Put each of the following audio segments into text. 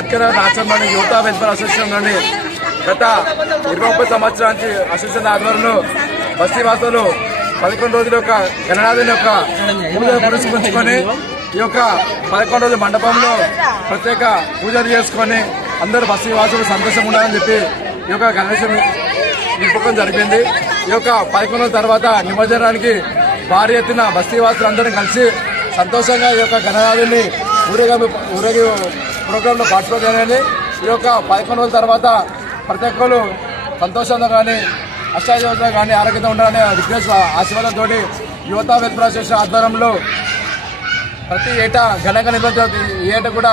అంబేద్కర్ రాష్ట్రంలోని యువత welfare association నుండి గత 20-30 సంవత్సరాల నుంచి అసోసియేషన్ ఆధ్వర్యంలో బస్తీవాసులు 11 రోజుల యొక్క గణనాథుని యొక్క పూజలు పురస్కరించుకొని ఈ యొక్క 11 రోజుల మండపంలో ప్రత్యేక పూజలు చేసుకొని అందరూ బస్తీవాసులు సంతోషంగా ఉండాలని చెప్పి ఈ యొక్క గణేశం నింపకం జరిగింది. ఈ యొక్క 11 రోజుల తర్వాత నిమజ్జనానికి భారీ ఎత్తున బస్తీవాసులు అందరూ కలిసి సంతోషంగా ఈ యొక్క గణనాథుని ఊరేగి ప్రోగ్రాంలో పార్టిసిపేట్ చేయాలని ఈ యొక్క 11 రోజుల తర్వాత ప్రతి ఒక్కరు సంతోషంగా కానీ అష్టాయోజన కానీ ఆరోగ్యంగా ఉండాలనే విఘ్నేశ్ ఆశీర్వాదంతో యువత వెల్ఫేర్ అసోసియేషన్ ఆధ్వర్యంలో ప్రతి ఏటా ఘనంగా నిబంధన ఈ ఏటా కూడా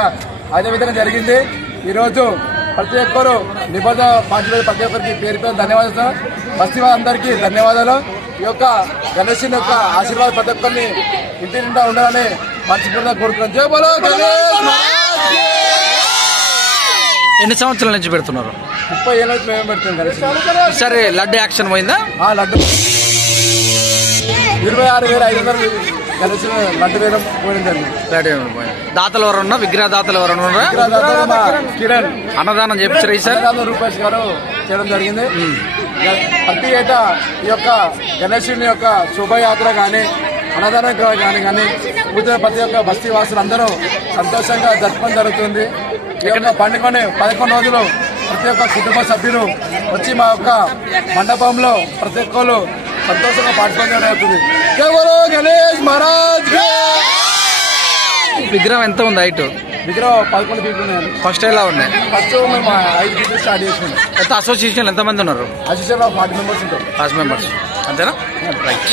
అదే విధంగా జరిగింది. ఈరోజు ప్రతి ఒక్కరు నిబంధన పాటించే ప్రతి ఒక్కరికి పేరు పేరు ధన్యవాదాలు. బస్తీవాసులందరికీ ధన్యవాదాలు. ఈ యొక్క గణేశుని యొక్క ఆశీర్వాదం ప్రతి ఒక్కరిని ఇంటి నిండా ఉండాలని మనస్ఫూర్తిగా కోరుతున్నాను. జై బోలో గణేష్. ఎన్ని సంవత్సరాల నుంచి పెడుతున్నారు? 30 ఏళ్ళ నుంచి మేము పెడుతున్నాం. సరే, లడ్డు యాక్షన్ పోయిందా? లడ్డు 26,500 గణేశుని లడ్డు వేయడం పోయడం జరిగింది. దాతలు ఎవరు ఉన్నా? విగ్రహ దాతలు ఎవరు ఉన్నారా? కిరణ్ అన్నదానం చేపించారు. ఈసారి రూపేష్ గారు చేయడం జరిగింది. ప్రతి ఏటా ఈ యొక్క గణేశుని యొక్క శోభయాత్ర కానీ అన్నదానం కానీ పూజ ప్రతి ఒక్క బస్తీ వాసులు అందరూ సంతోషంగా జరపడం జరుగుతుంది. ఈ యొక్క పండుగని 11 రోజులు ప్రతి ఒక్క కుటుంబ సభ్యులు వచ్చి మా యొక్క మండపంలో ప్రతి ఒక్కరు సంతోషంగా పార్టిసిపేట్ జరుగుతుంది. గణేష్ మహారాజ్. విగ్రహం ఎంత ఉంది హైట్? విగ్రహం 11 ఫీట్లు ఉన్నాయి. ఫస్ట్ ఎలా ఉన్నాయి? ఫస్ట్ మేము 5 ఫీట్లు స్టార్ట్ చేసుకున్నాం. ఎంత అసోసియేషన్ ఎంతమంది ఉన్నారు? అసోసియేషన్ 40 మెంబర్స్ ఉంటారు. 40 మెంబర్స్ అంతేనా? రైట్.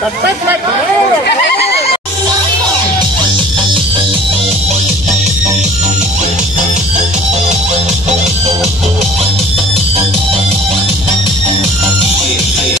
Cut.